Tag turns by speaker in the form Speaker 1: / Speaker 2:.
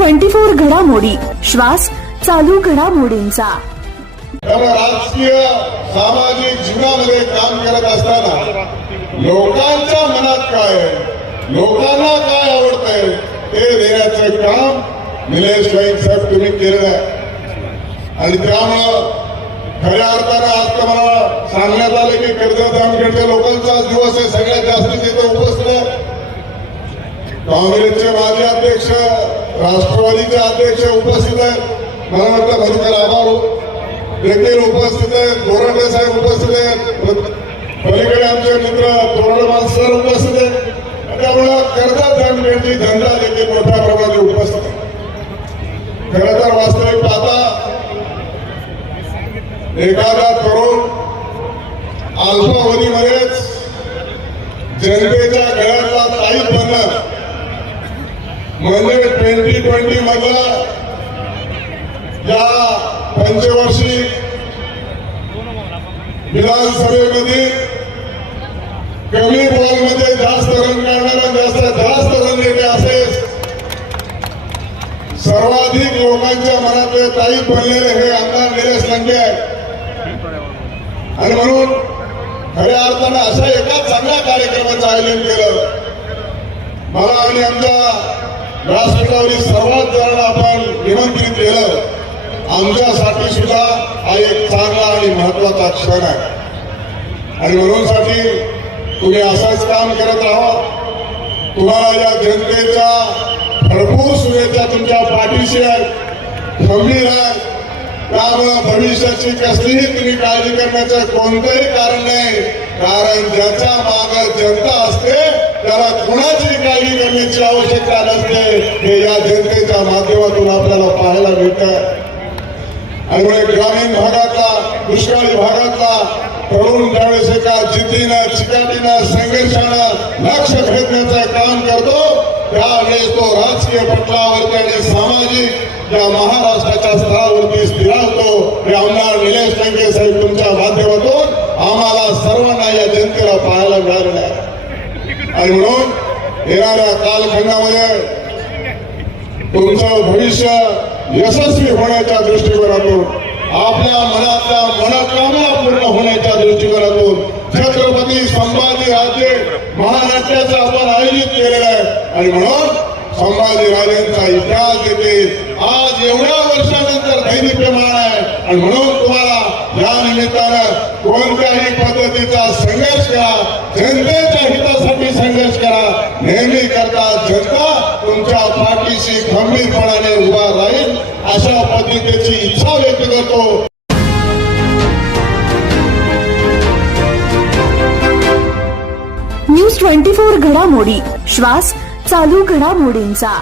Speaker 1: Twenty four घडामोडी. श्वास चालू घडामोडींचा.
Speaker 2: राजकीय सामाजिक जीवनामध्ये काम करत असताना लोकांच्या मनात काय लोकांना काय आवडतंय? ते देण्याचं काम निलेश वाईक साहेब तुम्ही केलेलं आहे. आणि त्यामुळं खऱ्या अर्थानं आज तर मला सांगण्यात आलं की कर्जत जामखेडच्या लोकांचा दिवस आहे. सगळ्यात जास्त तिथे उपस्थित आहे काँग्रेसचे माजी अध्यक्ष राष्ट्रवादीचे अध्यक्ष उपस्थित आहेत. मला वाटतं मधुकर आभार. देखील उपस्थित आहेत. गोरंडे साहेब उपस्थित आहेत. पलीकडे आमचे मित्र तोरडमाल सर उपस्थित आहेत. त्यामुळं कर्जत जाणण्याची जनता देखील मोठ्या प्रमाणात उपस्थित आहे. खरं तर वास्तविक पाहता एखादा तरुण अल्पावधीमध्येच जनतेच्या गळ्यातला ताईत बनणं म्हणजे ट्वेंटी ट्वेंटी मधला या पंचवर्षी विधानसभेमध्ये कमी बॉलमध्ये जास्त रन काढणारा जास्त जास्त रन येते असेल सर्वाधिक लोकांच्या मनातले ताईत बनलेले हे आमदार निलेश लंके आहेत. आणि म्हणून खऱ्या अर्थानं अशा एका चांगल्या कार्यक्रमाचं आयोजन केलं. मला आणि आमच्या व्यासपीठावरील सर्वात जणांना आपण निमंत्रित केलं. आमच्यासाठी सुद्धा हा एक चांगला आणि महत्त्वाचा क्षण आहे. आणि म्हणूनसाठी तुम्ही असंच काम करत राहा. तुम्हाला या जनतेच्या भरपूर शुभेच्छा तुमच्या पाठीशी आहेत. खंबीर आहे त्यामुळं भविष्याची कसलीही तुम्ही काळजी करण्याचं कोणतंही कारण नाही. कारण ज्याच्या माग जनता असते त्याला कुणाची काळजी करण्याची आवश्यकता नसते हे या जनतेच्या माध्यमातून आपल्याला पाहायला मिळत आणि ग्रामीण भागातला दुष्काळी भागातला तरुण त्यावेळेस एका जिद्दीनं चिकाटीनं संघर्षानं लक्ष भेदण्याचं काम करतो त्यावेळेस तो राजकीय पटलावरती आणि सामाजिक या महाराष्ट्राच्या स्तरावरती स्थिरावतो. हे आमदार निलेश लंके साहेब तुमच्या माध्यमातून आम्हाला सर्वांना या जनतेला पाहायला मिळालेलं आहे आणि म्हणून येणाऱ्या कालखंडामध्ये तुमचं भविष्य यशस्वी होण्याच्या दृष्टिकोनातून आपल्या मनातल्या मनोकामना पूर्ण होण्याच्या दृष्टिकोनातून छत्रपती संभाजीराजे महानाट्याचं आपण आयोजित केलेलं आहे. आणि म्हणून संभाजीराजेंचा इतिहास देते आज एवढ्या वर्षानंतर प्रमाण आहे. आणि म्हणून तुम्हाला या निमित्तानं कोणत्याही पद्धतीचा संघर्ष करा जनतेच्या हितासाठी संघर्ष करा. नेहमी करता जनता तुमच्या पाठीशी खंबीरपणाने उभा राहील अशा पद्धतीची इच्छा व्यक्त करतो.
Speaker 1: न्यूज ट्वेंटी फोर घडामोडी श्वास चालू घडामोडींचा.